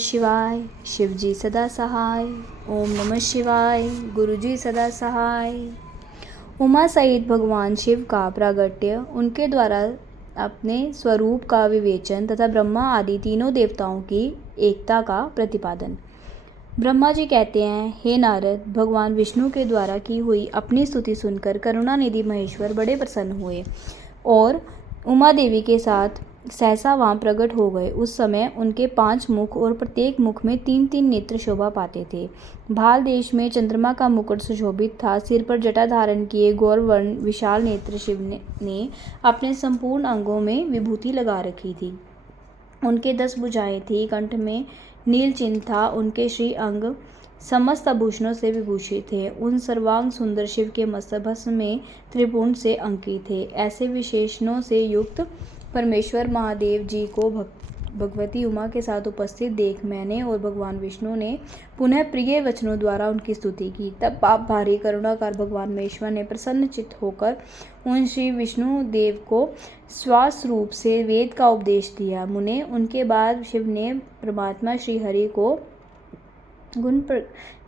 शिवाय। शिवजी सदा सहाय। ओम नमः शिवाय। गुरुजी सदा सहाय। उमा सहित भगवान शिव का प्रागट्य, उनके द्वारा अपने स्वरूप का विवेचन तथा ब्रह्मा आदि तीनों देवताओं की एकता का प्रतिपादन। ब्रह्मा जी कहते हैं, हे नारद, भगवान विष्णु के द्वारा की हुई अपनी स्तुति सुनकर करुणानिधि महेश्वर बड़े प्रसन्न हुए और उमा देवी के साथ सहसा वहाँ प्रकट हो गए। उस समय उनके 5 मुख और प्रत्येक मुख में 3-3 नेत्र शोभा पाते थे। भाल देश में चंद्रमा का मुकुट सुशोभित था। सिर पर जटा धारण किए गौरवर्ण विशाल नेत्र शिव ने अपने संपूर्ण अंगों में विभूति लगा रखी थी। उनके 10 भुजाएं थी। कंठ में नील चिन्ह था। उनके श्री अंग समस्त आभूषणों से विभूषित थे। उन सर्वांग सुंदर शिव के मस्तक भस्म में त्रिपुंड से अंकित थे। ऐसे विशेषणों से युक्त परमेश्वर महादेव जी को भगवती उमा के साथ उपस्थित देख मैंने और भगवान विष्णु ने पुनः प्रिय वचनों द्वारा उनकी स्तुति की। तब पाप भारी करुणाकार भगवान महेश्वर ने प्रसन्न चित्त होकर उन श्री विष्णु देव को श्वास रूप से वेद का उपदेश दिया। मुने, उनके बाद शिव ने परमात्मा श्री हरि को गुण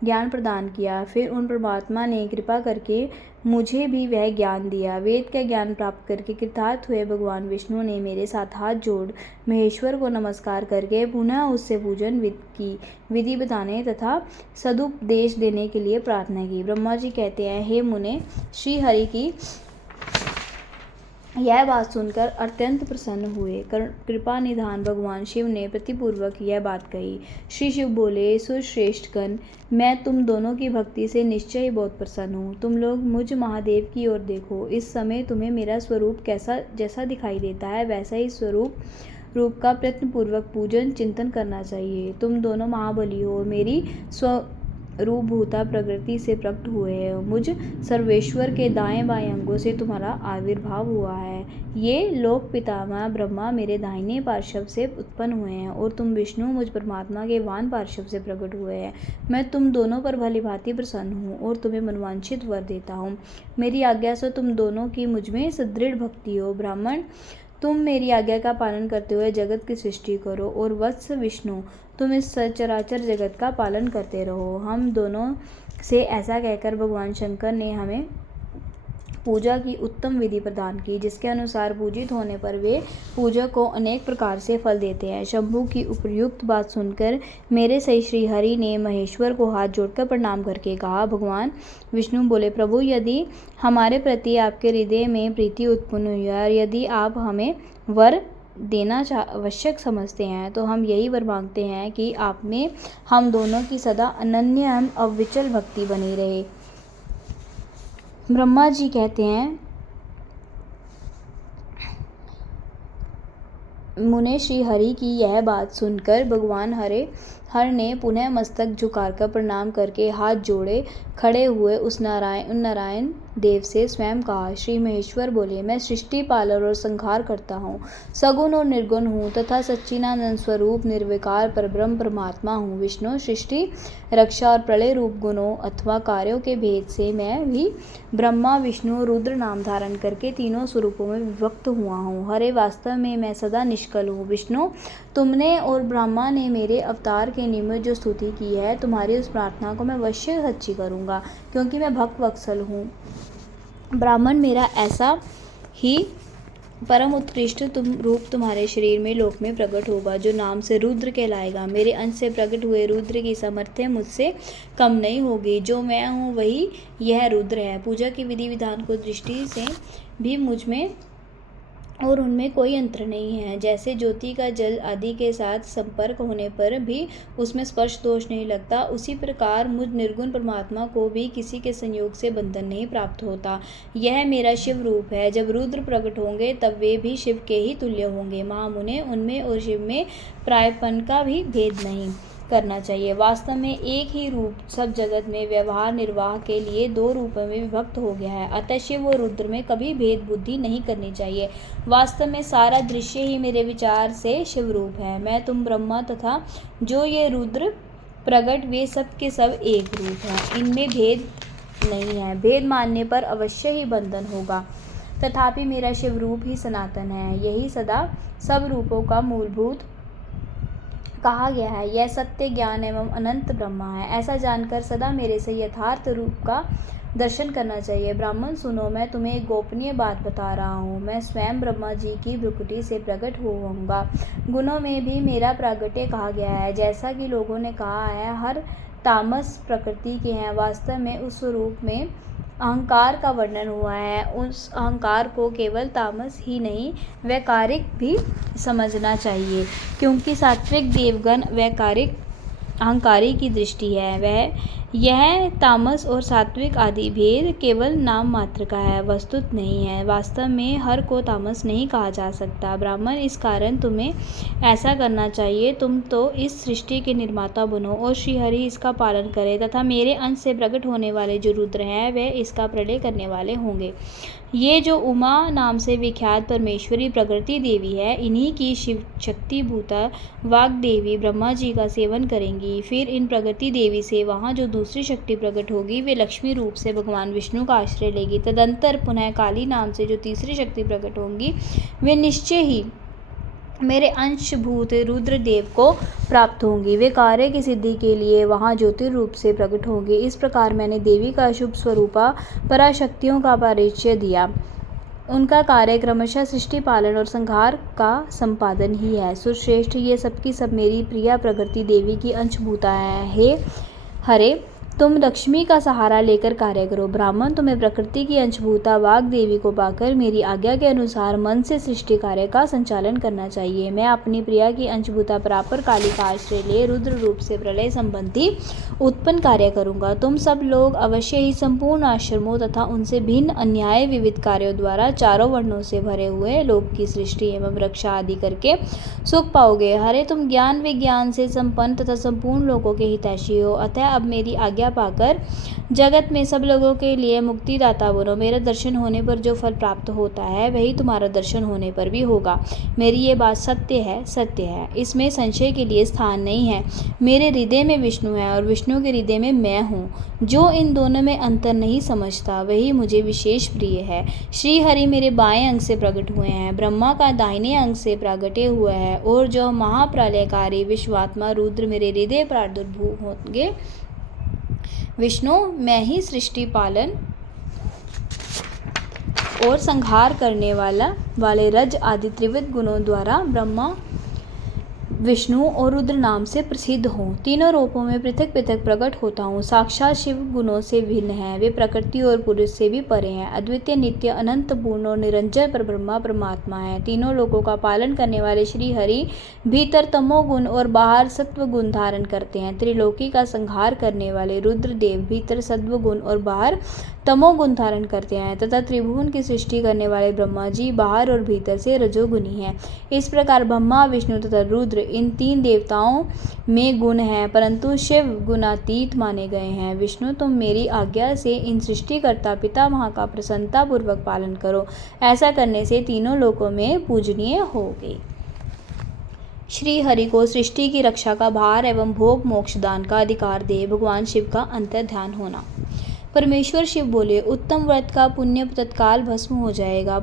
ज्ञान प्रदान किया। फिर उन परमात्मा ने कृपा करके मुझे भी वह ज्ञान दिया। वेद का ज्ञान प्राप्त करके कृतार्थ हुए भगवान विष्णु ने मेरे साथ हाथ जोड़ महेश्वर को नमस्कार करके पुनः उससे पूजन की विधि बताने तथा सदुपदेश देने के लिए प्रार्थना की। ब्रह्मा जी कहते हैं, हे मुने, श्री हरि की यह बात सुनकर अत्यंत प्रसन्न हुए। कृपा निधान भगवान शिव ने प्रतिपूर्वक यह बात कही। श्री शिव बोले, सुश्रेष्ठ गण, मैं तुम दोनों की भक्ति से निश्चय ही बहुत प्रसन्न हूँ। तुम लोग मुझ महादेव की ओर देखो। इस समय तुम्हें मेरा स्वरूप जैसा दिखाई देता है वैसा ही रूप का प्रयत्नपूर्वक पूजन चिंतन करना चाहिए। तुम दोनों महाबली हो और मेरी रूपभूता प्रकृति से प्रकट हुए हैं। मुझ सर्वेश्वर के दाएं बाएं अंगों से तुम्हारा आविर्भाव हुआ है। ये लोक पितामह ब्रह्मा मेरे दाहिने पार्श्व से उत्पन्न हुए हैं और तुम विष्णु मुझ परमात्मा के वाम पार्श्व से प्रकट हुए हैं। मैं तुम दोनों पर भली भांति प्रसन्न हूँ और तुम्हें मनवांछित वर देता हूँ। मेरी आज्ञा से तुम दोनों की मुझ में सुदृढ़ भक्ति हो। ब्राह्मण, तुम मेरी आज्ञा का पालन करते हुए जगत की सृष्टि करो और वत्स विष्णु, तुम इस सचराचर जगत का पालन करते रहो। हम दोनों से ऐसा कहकर भगवान शंकर ने हमें पूजा की उत्तम विधि प्रदान की, जिसके अनुसार पूजित होने पर वे पूजक को अनेक प्रकार से फल देते हैं। शंभु की उपयुक्त बात सुनकर मेरे सही श्री हरि ने महेश्वर को हाथ जोड़कर प्रणाम करके कहा। भगवान विष्णु बोले, प्रभु, यदि हमारे प्रति आपके हृदय में प्रीति उत्पन्न हुई है और यदि आप हमें वर देना आवश्यक समझते हैं तो हम यही वर मांगते हैं कि आप में हम दोनों की सदा अनन्य एवं अविचल भक्ति बनी रहे। ब्रह्मा जी कहते हैं, मुने, श्री हरि की यह बात सुनकर भगवान हर ने पुनः मस्तक झुकाकर प्रणाम करके हाथ जोड़े खड़े हुए उस नारायण देव से स्वयं कहा। श्री महेश्वर बोले, मैं सृष्टि पालर और संहार करता हूँ, सगुण और निर्गुण हूँ तथा सच्चिदानंद स्वरूप निर्विकार परब्रह्म परमात्मा हूँ। विष्णु सृष्टि, रक्षा और प्रलय रूप गुणों अथवा कार्यों के भेद से मैं भी ब्रह्मा विष्णु रुद्र नाम धारण करके तीनों स्वरूपों में विभक्त हुआ हूँ। हरे, वास्तव में मैं सदा निष्कल हूँ। विष्णु, तुमने और ब्रह्मा ने मेरे अवतार के निमित्त जो स्तुति की है, तुम्हारी उस प्रार्थना को मैं अवश्य सच्ची करूँगा, क्योंकि मैं भक्त वत्सल हूँ। ब्राह्मण, मेरा ऐसा ही परम उत्कृष्ट रूप तुम्हारे शरीर में लोक में प्रकट होगा, जो नाम से रुद्र कहलाएगा। मेरे अंश से प्रकट हुए रुद्र की सामर्थ्य मुझसे कम नहीं होगी। जो मैं हूँ वही यह रुद्र है। पूजा की विधि विधान को दृष्टि से भी मुझ में और उनमें कोई अंतर नहीं है। जैसे ज्योति का जल आदि के साथ संपर्क होने पर भी उसमें स्पर्श दोष नहीं लगता, उसी प्रकार मुझ निर्गुण परमात्मा को भी किसी के संयोग से बंधन नहीं प्राप्त होता। यह मेरा शिव रूप है। जब रुद्र प्रकट होंगे तब वे भी शिव के ही तुल्य होंगे। महामुने, उनमें और शिव में प्रायपन का भी भेद नहीं करना चाहिए। वास्तव में एक ही रूप सब जगत में व्यवहार निर्वाह के लिए 2 रूपों में विभक्त हो गया है। अतः शिव और रुद्र में कभी भेद बुद्धि नहीं करनी चाहिए। वास्तव में सारा दृश्य ही मेरे विचार से शिव रूप है। मैं तुम ब्रह्मा तथा जो ये रुद्र प्रकट, वे सब के सब एक रूप हैं। इनमें भेद नहीं है। भेद मानने पर अवश्य ही बंधन होगा। तथापि मेरा शिव रूप ही सनातन है। यही सदा सब रूपों का मूलभूत कहा गया है, यह सत्य ज्ञान एवं अनंत ब्रह्मा है। ऐसा जानकर सदा मेरे से यथार्थ रूप का दर्शन करना चाहिए। ब्राह्मण सुनो, मैं तुम्हें एक गोपनीय बात बता रहा हूँ। मैं स्वयं ब्रह्मा जी की भ्रुकुटी से प्रकट होऊंगा। गुणों में भी मेरा प्रागट्य कहा गया है। जैसा कि लोगों ने कहा है, हर तामस प्रकृति के हैं, वास्तव में उस स्वरूप में अहंकार का वर्णन हुआ है। उस अहंकार को केवल तामस ही नहीं, वैकारिक भी समझना चाहिए, क्योंकि सात्विक देवगण वैकारिक अहंकारी की दृष्टि है। यह तामस और सात्विक आदि भेद केवल नाम मात्र का है, वस्तुत नहीं है। वास्तव में हर को तामस नहीं कहा जा सकता। ब्राह्मण, इस कारण तुम्हें ऐसा करना चाहिए। तुम तो इस सृष्टि के निर्माता बनो और श्रीहरि इसका पालन करे, तथा मेरे अंश से प्रकट होने वाले जो रुद्र हैं, वे इसका प्रलय करने वाले होंगे। ये जो उमा नाम से विख्यात परमेश्वरी प्रकृति देवी है, इन्हीं की शिव शक्ति भूता वाग्देवी ब्रह्मा जी का सेवन करेंगी। फिर इन प्रकृति देवी से वहाँ जो दूसरी शक्ति प्रकट होगी, वे लक्ष्मी रूप से भगवान विष्णु का आश्रय लेगी। तदंतर पुनः काली नाम से जो तीसरी शक्ति प्रकट होंगी, वे निश्चय ही मेरे अंशभूत रुद्रदेव को प्राप्त होंगी। वे कार्य की सिद्धि के लिए वहाँ ज्योतिर्रूप से प्रकट होंगी। इस प्रकार मैंने देवी का शुभ स्वरूपा पराशक्तियों का परिचय दिया। उनका कार्य क्रमशः सृष्टि पालन और संहार का संपादन ही है। सुश्रेष्ठ, ये सबकी सब मेरी प्रिया प्रकृति देवी की अंशभूता है। हे हरे, तुम लक्ष्मी का सहारा लेकर कार्य करो। ब्राह्मण, तुम्हें प्रकृति की अंशभूता वाग देवी को पाकर मेरी आज्ञा के अनुसार मन से सृष्टि कार्य का संचालन करना चाहिए। मैं अपनी प्रिया की अंशभूता परापर काली का आश्रय ले रुद्र रूप से प्रलय संबंधी उत्पन्न कार्य करूंगा। तुम सब लोग अवश्य ही संपूर्ण आश्रमों तथा उनसे भिन्न अन्याय विविध कार्यों द्वारा चारों वर्णों से भरे हुए लोक की सृष्टि एवं रक्षा आदि करके सुख पाओगे। हरे, तुम ज्ञान विज्ञान से संपन्न तथा संपूर्ण लोगों के हितैषी हो, अतः अब मेरी आज्ञा पाकर जगत में सब लोगों के लिए मुक्तिदाता बनो। मेरा दर्शन होने पर जो फल प्राप्त होता है, वही तुम्हारा दर्शन होने पर भी होगा। मेरी ये बात सत्य है, सत्य है, इसमें संशय के लिए स्थान नहीं है। मेरे हृदय में विष्णु है और विष्णु के हृदय में मैं हूँ। जो इन दोनों में अंतर नहीं समझता, वही मुझे विशेष प्रिय है। श्री हरि मेरे बाएं अंग से प्रकट हुए हैं, ब्रह्मा का दाहिने अंग से प्रागट्य हुआ है, और जो महाप्रलयकारी विश्वात्मा रुद्र मेरे हृदय प्रादुर्भूत होंगे। विष्णु, मैं ही सृष्टि पालन और संहार करने वाले रज आदि त्रिविध गुणों द्वारा ब्रह्मा, विष्णु और रुद्र नाम से प्रसिद्ध हूँ। तीनों रूपों में पृथक पृथक प्रकट होता हूँ। साक्षात शिव गुणों से भिन्न है, वे प्रकृति और पुरुष से भी परे हैं। अद्वितीय, नित्य, अनंत, पूर्ण और निरंजन पर ब्रह्मा परमात्मा है। तीनों लोकों का पालन करने वाले श्री हरि भीतर तमोगुण और बाहर सत्व गुण धारण करते हैं। त्रिलोकी का संहार करने वाले रुद्र देव भीतर सत्व गुण और बाहर तमोगुण धारण करते हैं, तथा त्रिभुवन की सृष्टि करने वाले ब्रह्मा जी बाहर और भीतर से रजोगुणी हैं। इस प्रकार ब्रह्मा, विष्णु तथा रुद्र, इन तीन देवताओं में गुण हैं, परंतु शिव गुणातीत माने गए हैं। विष्णु, तुम मेरी आज्ञा से इन सृष्टिकर्ता पितामह का प्रसन्नता पूर्वक पालन करो। ऐसा करने से तीनों लोकों में पूजनीय होगे। श्री हरि को सृष्टि की रक्षा का भार एवं भोग मोक्ष दान का अधिकार दे भगवान शिव का अंतर ध्यान होना। परमेश्वर शिव बोले, उत्तम व्रत का पुण्य तत्काल भस्म हो जाएगा।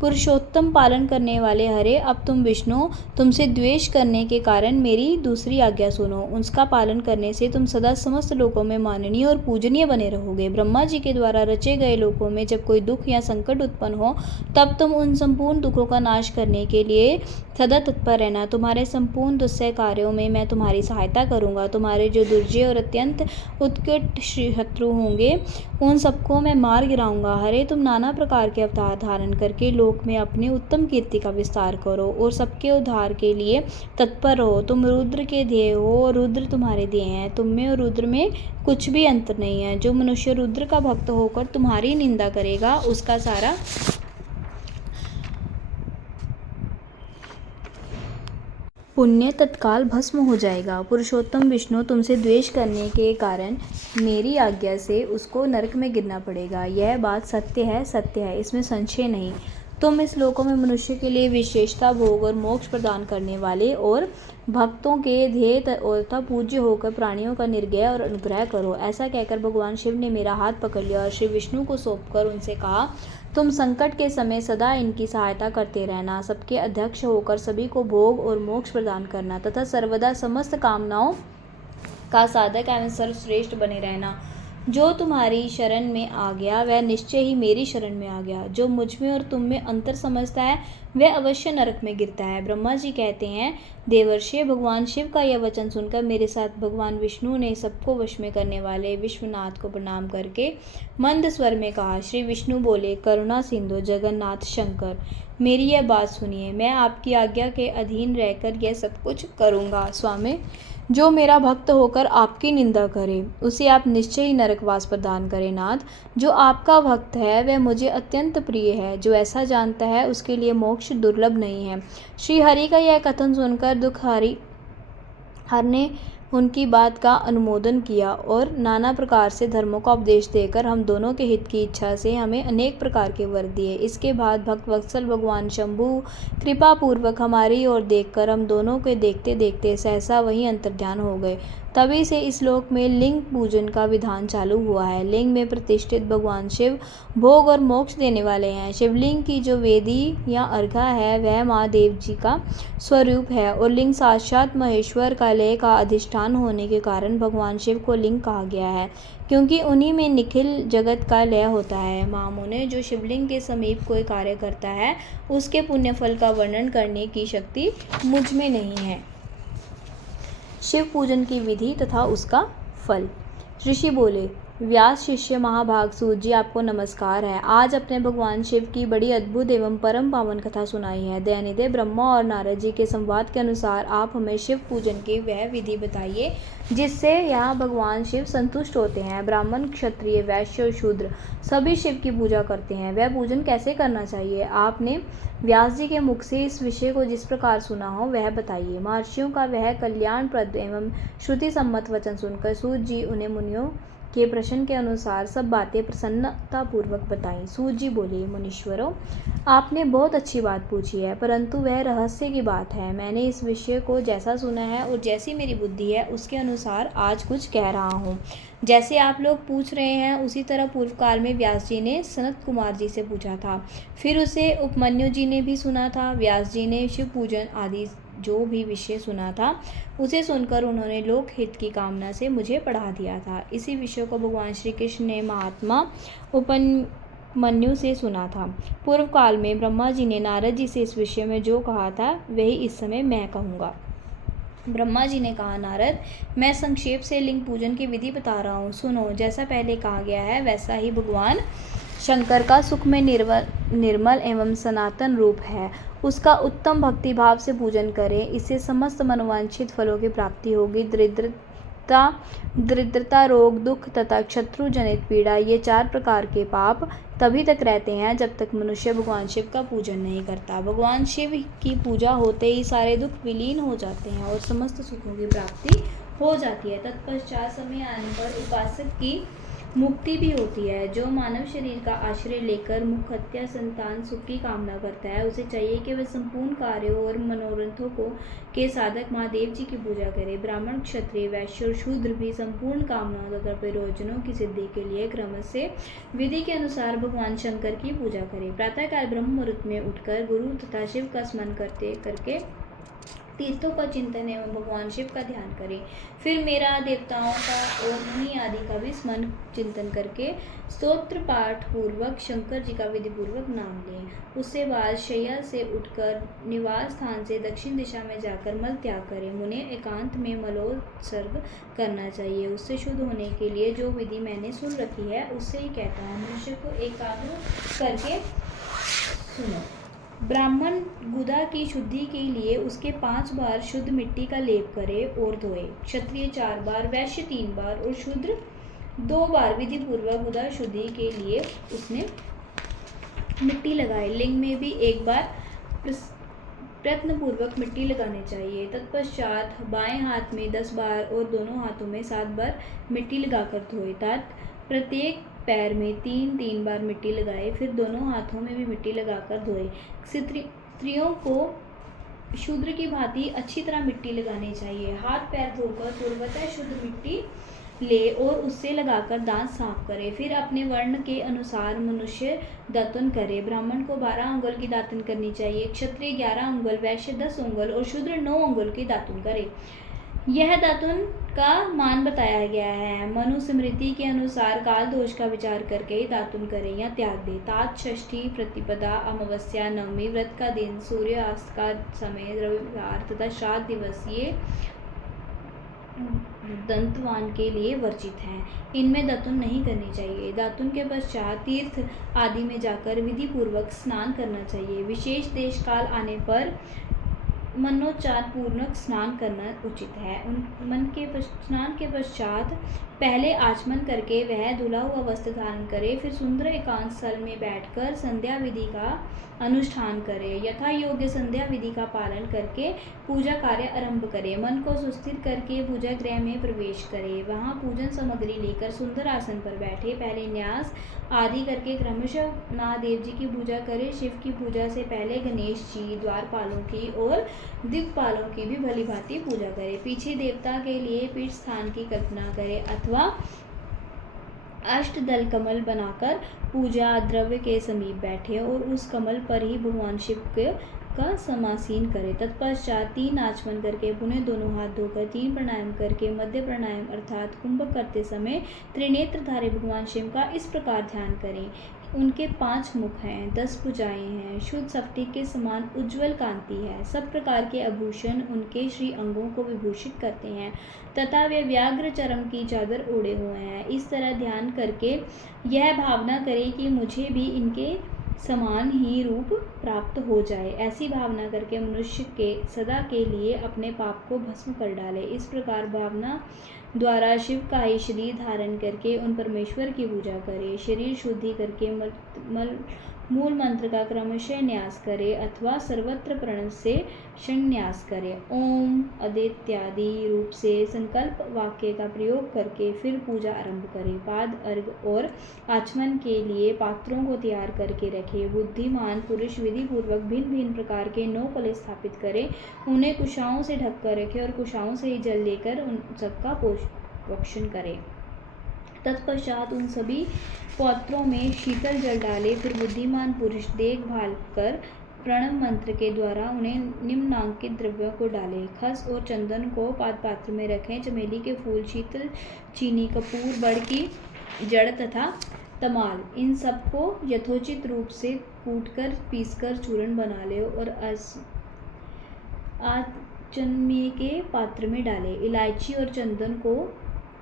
पुरुषोत्तम पालन करने वाले हरे, अब तुम विष्णु, तुमसे द्वेष करने के कारण मेरी दूसरी आज्ञा सुनो। उसका पालन करने से तुम सदा समस्त लोकों में माननीय और पूजनीय बने रहोगे। ब्रह्मा जी के द्वारा रचे गए लोकों में जब कोई दुख या संकट उत्पन्न हो, तब तुम उन संपूर्ण दुखों का नाश करने के लिए सदा तत्पर रहना। तुम्हारे संपूर्ण दुस्सह कार्यों में मैं तुम्हारी सहायता करूंगा। तुम्हारे जो दुर्जय और अत्यंत उत्कट शत्रु होंगे, उन सबको मैं मार गिराऊंगा। हरे, तुम नाना प्रकार के अवतार धारण करके लोक में अपनी उत्तम कीर्ति का विस्तार करो और सबके उद्धार के लिए तत्पर रहो। तुम रुद्र के ध्येय हो और रुद्र तुम्हारे ध्येय हैं। तुम में और रुद्र में कुछ भी अंतर नहीं है। जो मनुष्य रुद्र का भक्त होकर तुम्हारी निंदा करेगा, उसका सारा पुण्य तत्काल भस्म हो जाएगा। पुरुषोत्तम विष्णु, तुमसे द्वेष करने के कारण मेरी आज्ञा से उसको नरक में गिरना पड़ेगा। यह बात सत्य है, सत्य है, इसमें संशय नहीं। तुम इस लोकों में मनुष्य के लिए विशेषता, भोग और मोक्ष प्रदान करने वाले और भक्तों के ध्येय तथा पूज्य होकर प्राणियों का निर्दय और अनुग्रह करो। ऐसा कहकर भगवान शिव ने मेरा हाथ पकड़ लिया और श्री विष्णु को सौंपकर उनसे कहा, तुम संकट के समय सदा इनकी सहायता करते रहना, सबके अध्यक्ष होकर सभी को भोग और मोक्ष प्रदान करना तथा सर्वदा समस्त कामनाओं का साधक एवं सर्वश्रेष्ठ बने रहना। जो तुम्हारी शरण में आ गया वह निश्चय ही मेरी शरण में आ गया। जो मुझ में और तुम में अंतर समझता है वह अवश्य नरक में गिरता है। ब्रह्मा जी कहते हैं, देवर्षि, भगवान शिव का यह वचन सुनकर मेरे साथ भगवान विष्णु ने सबको वश में करने वाले विश्वनाथ को प्रणाम करके मंद स्वर में कहा। श्री विष्णु बोले, करुणा सिंधु जगन्नाथ शंकर, मेरी यह बात सुनिए। मैं आपकी आज्ञा के अधीन रहकर यह सब कुछ करूँगा। स्वामी, जो मेरा भक्त होकर आपकी निंदा करे उसे आप निश्चय ही नरकवास प्रदान करें। नाथ, जो आपका भक्त है वह मुझे अत्यंत प्रिय है। जो ऐसा जानता है उसके लिए मोक्ष दुर्लभ नहीं है। श्री हरि का यह कथन सुनकर दुख हर ने उनकी बात का अनुमोदन किया और नाना प्रकार से धर्मों का उपदेश देकर हम दोनों के हित की इच्छा से हमें अनेक प्रकार के वर दिए। इसके बाद भक्त वत्सल भगवान शंभु कृपा पूर्वक हमारी ओर देखकर हम दोनों के देखते देखते सहसा वहीं अंतर्ध्यान हो गए। तभी से इस लोक में लिंग पूजन का विधान चालू हुआ है। लिंग में प्रतिष्ठित भगवान शिव भोग और मोक्ष देने वाले हैं। शिवलिंग की जो वेदी या अर्घा है वह महादेव जी का स्वरूप है और लिंग साक्षात महेश्वर का लय का अधिष्ठान होने के कारण भगवान शिव को लिंग कहा गया है, क्योंकि उन्हीं में निखिल जगत का लय होता है। महामुने, जो शिवलिंग के समीप कोई कार्य करता है उसके पुण्य फल का वर्णन करने की शक्ति मुझ में नहीं है। शिव पूजन की विधि तथा उसका फल। ऋषि बोले, व्यास शिष्य महाभाग सूत जी, आपको नमस्कार है। आज अपने भगवान शिव की बड़ी अद्भुत एवं परम पावन कथा सुनाई है। दयानिधि ब्रह्मा और नारद जी के संवाद के अनुसार आप हमें शिव पूजन की वह विधि बताइए जिससे यहाँ भगवान शिव संतुष्ट होते हैं। ब्राह्मण, क्षत्रिय, वैश्य और शूद्र सभी शिव की पूजा करते हैं। वह पूजन कैसे करना चाहिए? आपने व्यास जी के मुख से इस विषय को जिस प्रकार सुना हो वह बताइए। महर्षियों का वह कल्याणप्रद एवं श्रुति सम्मत वचन सुनकर सूत जी उन्हें मुनियों के प्रश्न के अनुसार सब बातें प्रसन्नतापूर्वक बताईं। सूत जी बोले, मुनीश्वरों, आपने बहुत अच्छी बात पूछी है, परंतु वह रहस्य की बात है। मैंने इस विषय को जैसा सुना है और जैसी मेरी बुद्धि है उसके अनुसार आज कुछ कह रहा हूँ। जैसे आप लोग पूछ रहे हैं उसी तरह पूर्व काल में व्यास जी ने सनत कुमार जी से पूछा था, फिर उसे उपमन्यु जी ने भी सुना था। व्यास जी ने शिव पूजन आदि जो भी विषय सुना था उसे सुनकर उन्होंने लोक हित की कामना से मुझे पढ़ा दिया था। इसी विषय को भगवान श्री कृष्ण ने महात्मा उपमन्यु से सुना था। पूर्व काल में ब्रह्मा जी ने नारद जी से इस विषय में जो कहा था वही इस समय मैं कहूँगा। ब्रह्मा जी ने कहा, नारद, मैं संक्षेप से लिंग पूजन की विधि बता रहा हूँ, सुनो। जैसा पहले कहा गया है वैसा ही भगवान शंकर का सुख में निर्मल एवं सनातन रूप है। उसका उत्तम भक्ति भाव से पूजन करें, इससे समस्त मनोवांछित फलों की प्राप्ति होगी। दरिद्रता, रोग, दुख तथा शत्रु जनित पीड़ा, ये 4 प्रकार के पाप तभी तक रहते हैं जब तक मनुष्य भगवान शिव का पूजन नहीं करता। भगवान शिव की पूजा होते ही सारे दुख विलीन हो जाते हैं और समस्त सुखों की प्राप्ति हो जाती है। तत्पश्चात समय आने पर उपासक की मुक्ति भी होती है। जो मानव शरीर का आश्रय लेकर मुख हत्या संतान सुख की कामना करता है उसे चाहिए कि वह संपूर्ण कार्यों और मनोरथों को के साधक महादेव जी की पूजा करे। ब्राह्मण, क्षत्रिय, वैश्य और शूद्र भी संपूर्ण कामनाओं तथा प्रयोजनों की सिद्धि के लिए क्रम से विधि के अनुसार भगवान शंकर की पूजा करे। प्रातःकाल ब्रह्म मुहूर्त में उठकर गुरु तथा शिव का स्मरण करके तीर्थों का चिंतन एवं भगवान शिव का ध्यान करें। फिर मेरा, देवताओं का और मुनि आदि का भी स्मरण चिंतन करके स्तोत्र पाठ पूर्वक शंकर जी का विधि पूर्वक नाम लें। उससे बाद शैया से उठकर निवास स्थान से दक्षिण दिशा में जाकर मल त्याग करें। मुने, एकांत में मलोत्सर्ग करना चाहिए। उससे शुद्ध होने के लिए जो विधि मैंने सुन रखी है उससे ही कहता हूँ। मनुष्य को एकाग्र करके सुनो। ब्राह्मण गुदा की शुद्धि के लिए उसके 5 बार शुद्ध मिट्टी का लेप करे और धोए। क्षत्रिय 4 बार, वैश्य 3 बार और शूद्र 2 बार विधि पूर्वक गुदा शुद्धि के लिए उसने मिट्टी लगाए। लिंग में भी 1 बार प्रयत्न पूर्वक मिट्टी लगानी चाहिए। तत्पश्चात बाएं हाथ में 10 बार और दोनों हाथों में 7 बार मिट्टी लगाकर धोए। प्रत्येक पैर में 3-3 बार मिट्टी लगाए, फिर दोनों हाथों में भी मिट्टी लगाकर धोए। स्त्रियों को शूद्र की भांति अच्छी तरह मिट्टी लगानी चाहिए। हाथ पैर धोकर पूर्वतः शुद्ध मिट्टी ले और उससे लगाकर दांत साफ करे। फिर अपने वर्ण के अनुसार मनुष्य दातुन करे। ब्राह्मण को 12 अंगुल की दातुन करनी चाहिए, क्षत्रिय 11 अंगुल, वैश्य 10 अंगुल और शूद्र 9 अंगुल की दातुन करे। यह दातुन का मान बताया गया है। मनुस्मृति के अनुसार काल दोष का विचार करके ही दातुन करे या त्याग दे। तात, षष्ठी, प्रतिपदा, अमावस्या, नवमी, व्रत का दिन, सूर्यास्त का समय, रविवार तथा श्राद्ध दिवस ये दंतवान के लिए वर्जित हैं। इनमें दातुन नहीं करनी चाहिए। दातुन के पश्चात तीर्थ आदि में जाकर विधि पूर्वक स्नान करना चाहिए। विशेष देश काल आने पर मनोच्चार पूर्वक स्नान करना उचित है। स्नान के पश्चात पहले आचमन करके वह धुला हुआ वस्त्र धारण करे। फिर सुंदर एकांत स्थल में बैठकर संध्या विधि का अनुष्ठान करे। यथा योग्य संध्या विधि का पालन करके पूजा कार्य आरंभ करे। मन को सुस्थिर करके पूजा गृह में प्रवेश करे। वहाँ पूजन सामग्री लेकर सुंदर आसन पर बैठे। पहले न्यास आदि करके क्रमशः महादेव जी की पूजा करे। शिव की पूजा से पहले गणेश जी, द्वारपालों की और दिक्पालों की भी भली भांति पूजा करे। पीछे देवता के लिए पीठ स्थान की कल्पना करे अथवा अष्टदल कमल बनाकर पूजा द्रव्य के समीप बैठे और उस कमल पर ही भगवान शिव का समासीन करे। तत्पश्चात 3 आचमन करके पुनः दोनों हाथ धोकर 3 प्राणायाम करके मध्य प्राणायाम अर्थात कुंभक करते समय त्रिनेत्रधारी भगवान शिव का इस प्रकार ध्यान करें। उनके 5 मुख हैं, 10 भुजाएं हैं, शुद्ध स्फटिक के समान उज्ज्वल कांति है। सब प्रकार के आभूषण उनके श्री अंगों को विभूषित करते हैं तथा वे व्याघ्र चर्म की चादर ओढ़े हुए हैं। इस तरह ध्यान करके यह भावना करें कि मुझे भी इनके समान ही रूप प्राप्त हो जाए। ऐसी भावना करके मनुष्य के सदा के लिए अपने पाप को भस्म कर डाले। इस प्रकार भावना द्वारा शिव का ही शरीर धारण करके उन परमेश्वर की पूजा करे। शरीर शुद्धि करके मूल मंत्र का क्रमशः न्यास करे अथवा सर्वत्र प्रणव से षण्न्यास करे। ओम अदित्यादि रूप से संकल्प वाक्य का प्रयोग करके फिर पूजा आरंभ करे। पाद, अर्घ और आचमन के लिए पात्रों को तैयार करके रखे। बुद्धिमान पुरुष विधि पूर्वक भिन्न भिन्न प्रकार के 9 कलश स्थापित करे। उन्हें कुशाओं से ढक कर रखे और कुशाओं से ही जल लेकर उन सबका पोषण करे। तत्पश्चात उन सभी पात्रों में शीतल जल डाले। फिर बुद्धिमान पुरुष देखभाल कर प्रणव मंत्र के द्वारा उन्हें निम्नांकित द्रव्यों को डाले। खस और चंदन को पात्र में रखें। चमेली के फूल, शीतल चीनी, कपूर, बड़ की जड़ तथा तमाल, इन सबको यथोचित रूप से कूटकर पीसकर चूर्ण बना ले और आचमन के पात्र में डाले। इलायची और चंदन को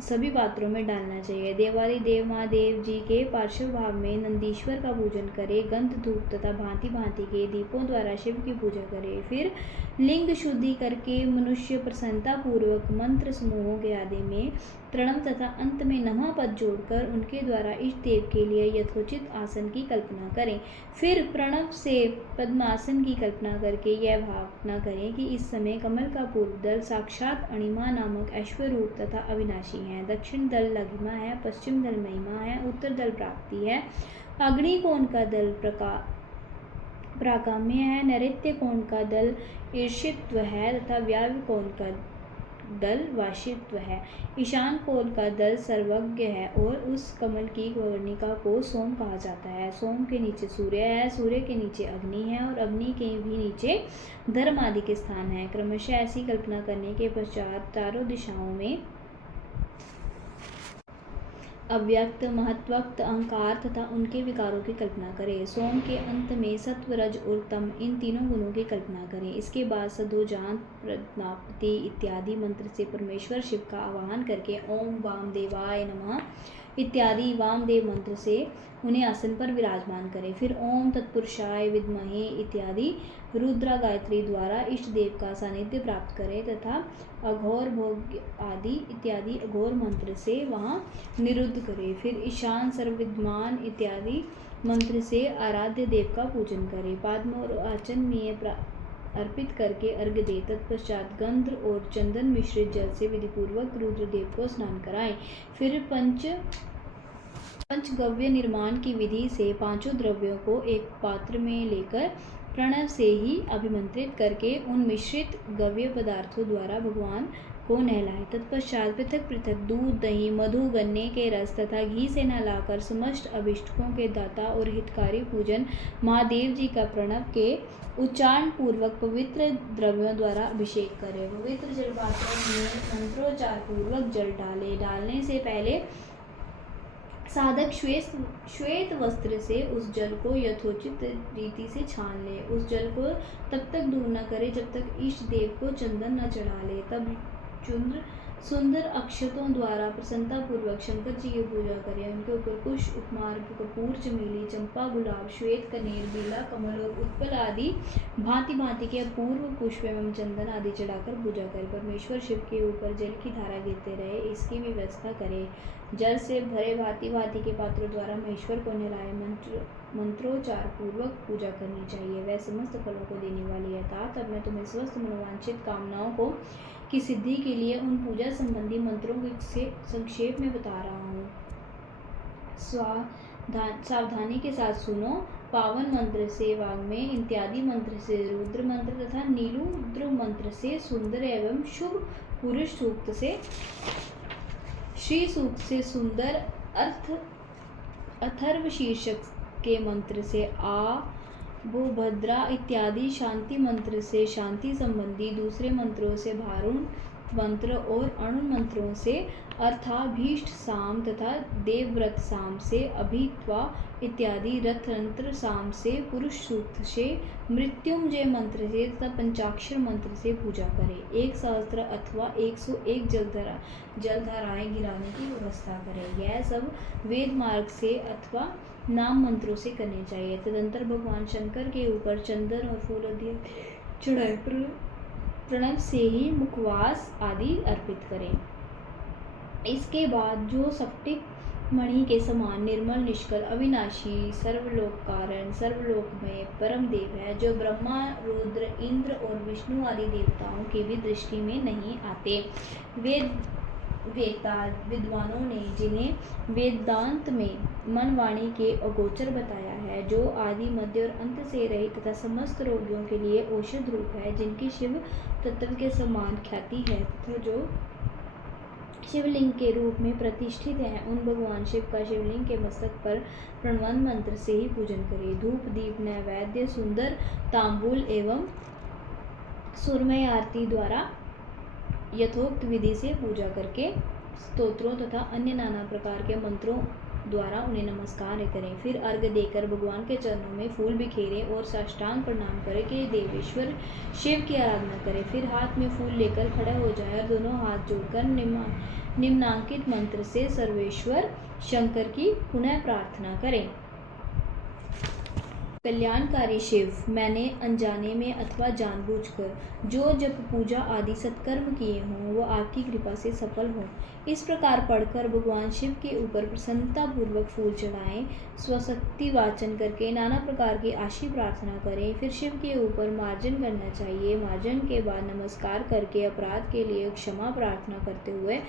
सभी पात्रों में डालना चाहिए। देवाली देव महादेव जी के पार्श्व भाव में नंदीश्वर का पूजन करे। गंध, धूप तथा भांति भांति के दीपों द्वारा शिव की पूजा करे। फिर लिंग शुद्धि करके मनुष्य प्रसन्नता पूर्वक मंत्र समूहों के आदि में प्रणव तथा अंत में नमः पद जोड़कर उनके द्वारा इष्ट देव के लिए यथोचित आसन की कल्पना करें। फिर प्रणव से पद्मासन की कल्पना करके यह भावना करें कि इस समय कमल का पूर्व दल साक्षात अणिमा नामक अश्वरूप तथा अविनाशी है। दक्षिण दल लघिमा है, पश्चिम दल महिमा है, उत्तर दल प्राप्ति है, अग्निकोण का दल प्राकाम्य है, नैऋत्य कोण का दल ईर्षित्व है तथा वायव्य कोण का दल वाशित्व है। ईशान कोण का दल सर्वज्ञ है और उस कमल की वर्णिका को सोम कहा जाता है। सोम के नीचे सूर्य है, सूर्य के नीचे अग्नि है और अग्नि के भी नीचे धर्म आदि के स्थान है। क्रमशः ऐसी कल्पना करने के पश्चात चारों दिशाओं में अव्यक्त, महत्वक्त, अहंकार तथा उनके विकारों की कल्पना करें। सोम के अंत में सत्व, रज और तम, इन तीनों गुणों की कल्पना करें। इसके बाद सदोजान, प्रज्ञापति इत्यादि मंत्र से परमेश्वर शिव का आवाहन करके ओम वामदेवाय नमः इत्यादि वामदेव मंत्र से उन्हें आसन पर विराजमान करें। फिर ओम तत्पुरुषाय विद्महे इत्यादि रुद्रा गायत्री द्वारा इष्ट देव का सानिध्य प्राप्त करें तथा अघोर भोग आदि इत्यादि अघोर मंत्र से वहाँ निरुद्ध करें। फिर ईशान सर्वविद्वान इत्यादि मंत्र से आराध्य देव का पूजन करें। पाद्म और आचमनीय अर्पित करके अर्घ्य दे। तत्पश्चात गंध और चंदन मिश्रित जल से विधिपूर्वक रुद्रदेव को स्नान कराएं। फिर पंचगव्य निर्माण की विधि से 5 द्रव्यों को एक पात्र में लेकर प्रणव से ही अभिमंत्रित करके उन मिश्रित गव्य पदार्थों द्वारा भगवान को नहलाए। तत्पश्चात पृथक पृथक दूध, दही, मधु, गन्ने के रस तथा घी से नहलाकर समस्त अभिष्टों के दाता और हितकारी पूजन महादेव जी का प्रणव के उच्चारण पूर्वक पवित्र द्रव्यों द्वारा अभिषेक करें। पवित्र जल पात्र में मंत्रोच्चार पूर्वक जल डालें। डालने से पहले साधक श्वेत वस्त्र से उस जल को यथोचित रीति से छान ले। उस जल को तब तक दूर न करे जब तक इष्ट देव को चंदन न चढ़ा ले। तब सुंदर अक्षतों द्वारा प्रसन्नता पूर्वक शंकर जी की पूजा करें। उनके ऊपर कुश, उपमार्ग, कपूर, चमेली, चंपा, गुलाब, श्वेत कनेर, बेला, कमल और उत्पल आदि भांति भांति के अपूर्व पुष्प एवं चंदन आदि चढ़ाकर पूजा करें। परमेश्वर शिव के ऊपर जल की धारा गिरते रहे, इसकी भी व्यवस्था करें। जल से भरे भांति भांति के पात्रों द्वारा महेश्वर को नहलाए। मंत्रोच्चार पूर्वक पूजा करनी चाहिए, वह समस्त फलों को देने वाली है। तात अब मैं तुम्हें समस्त मनोवांछित कामनाओं को की सिद्धि के लिए उन पूजा संबंधी मंत्रों से संक्षेप में बता रहा हूँ। सावधानी के साथ सुनो। पावन मंत्र से वाग्मय, इत्यादि मंत्र से रुद्र मंत्र तथा नीलुद्र मंत्र से सुंदर एवं शुभ पुरुष सूक्त से श्री सूक्त से सुंदर अथर्व शीर्षक के मंत्र से भद्रा इत्यादि शांति मंत्र से शांति संबंधी दूसरे मंत्रों से भारुण मंत्र और अणु मंत्रों से अर्थाभीष्ट साम तथा देवव्रत साम से अभित्वा इत्यादि रथतंत्र साम से पुरुष सूक्त से मृत्युंजय मंत्र से तथा पंचाक्षर मंत्र से पूजा करें। 1 सहस्त्र अथवा 101 जलधाराएं गिराने की व्यवस्था करें। यह सब वेद मार्ग से अथवा नाम मंत्रों से करने चाहिए। तदंतर भगवान शंकर के ऊपर चंदन और फूल आदि चढ़ाए प्रणव से ही मुखवास आदि अर्पित करें। इसके बाद जो स्फटिक मणि के समान निर्मल, निष्कल, अविनाशी, सर्वलोक कारण, सर्वलोकमय परम देव है, जो ब्रह्मा, रुद्र, इंद्र और विष्णु आदि देवताओं की भी दृष्टि में नहीं आते। विद्वानों ने जिन्हें वेदांत में मन वाणी के अगोचर बताया है, जो आदि मध्य और अंत से रहित तथा समस्त रोगियों के लिए औषध रूप है, जिनकी शिव तत्व के समान ख्याति है तथा जो शिवलिंग के रूप में प्रतिष्ठित है, उन भगवान शिव का शिवलिंग के मस्तक पर प्रणवन मंत्र से ही पूजन करें। धूप, दीप, नैवेद्य, सुंदर तांबूल एवं सुरमय आरती द्वारा यथोक्त विधि से पूजा करके स्तोत्रों तथा अन्य नाना प्रकार के मंत्रों द्वारा उन्हें नमस्कार करें। फिर अर्घ्य देकर भगवान के चरणों में फूल बिखेरें और साष्टांग प्रणाम करें कि देवेश्वर शिव की आराधना करें। फिर हाथ में फूल लेकर खड़ा हो जाए और दोनों हाथ जोड़कर निम्नांकित मंत्र से सर्वेश्वर शंकर की पुनः प्रार्थना करें। कल्याणकारी शिव, मैंने अनजाने में अथवा जानबूझकर जो जप पूजा आदि सत्कर्म किए हों, वह आपकी कृपा से सफल हों। इस प्रकार पढ़कर भगवान शिव के ऊपर प्रसन्नता पूर्वक फूल चढ़ाएं। स्वशक्ति वाचन करके नाना प्रकार की आशी प्रार्थना करें। फिर शिव के ऊपर मार्जन करना चाहिए। मार्जन के बाद नमस्कार करके अपराध के लिए क्षमा प्रार्थना करते हुए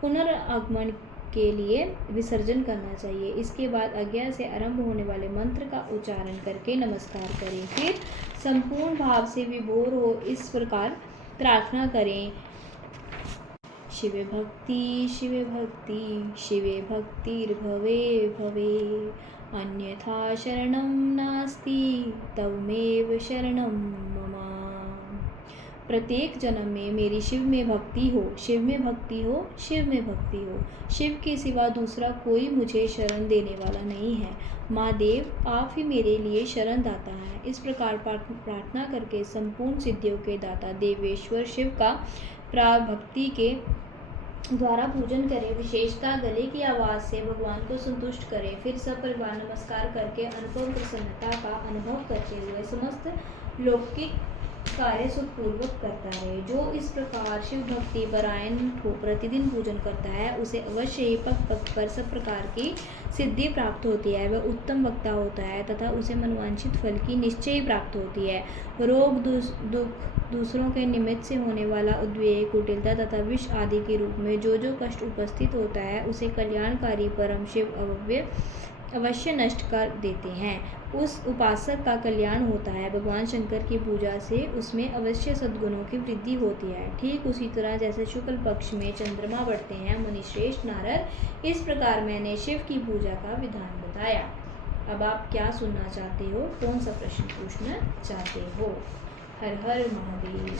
पुनरागमन के लिए विसर्जन करना चाहिए। इसके बाद आज्ञा से आरंभ होने वाले मंत्र का उच्चारण करके नमस्कार करें। फिर संपूर्ण भाव से विभोर हो इस प्रकार प्रार्थना करें। शिवे भक्ति, शिवे भक्ति, शिवे भक्तिर्भवे भवे, अन्यथा शरणं नास्ति तवमेव शरणं मम। प्रत्येक जन्म में मेरी शिव में भक्ति हो, शिव में भक्ति हो, शिव में भक्ति हो। शिव के सिवा दूसरा कोई मुझे शरण देने वाला नहीं है। महादेव, आप ही मेरे लिए शरण दाता है। इस प्रकार प्रार्थना करके संपूर्ण सिद्धियों के दाता देवेश्वर शिव का भक्ति के द्वारा पूजन करें। विशेषता गले की आवाज़ से भगवान को संतुष्ट करें। फिर सब परिवार नमस्कार करके अनुपम प्रसन्नता का अनुभव करते हुए समस्त लौकिक कार्य सुखपूर्वक करता है। जो इस प्रकार शिव भक्ति परायण हो प्रतिदिन पूजन करता है, उसे अवश्य ही पग पर सब प्रकार की सिद्धि प्राप्त होती है। वह उत्तम वक्ता होता है तथा उसे मनवांछित फल की निश्चय प्राप्त होती है। रोग, दुख, दूसरों के निमित्त से होने वाला उद्वेग, कुटिलता तथा विष आदि के रूप में जो जो कष्ट उपस्थित होता है, उसे कल्याणकारी परम शिव अव्यय अवश्य नष्ट कर देते हैं। उस उपासक का कल्याण होता है। भगवान शंकर की पूजा से उसमें अवश्य सद्गुणों की वृद्धि होती है। ठीक उसी तरह जैसे शुक्ल पक्ष में चंद्रमा बढ़ते हैं मुनिश्रेष्ठ नारद, इस प्रकार मैंने शिव की पूजा का विधान बताया। अब आप क्या सुनना चाहते हो, कौन सा प्रश्न पूछना चाहते हो? हर हर महादेव।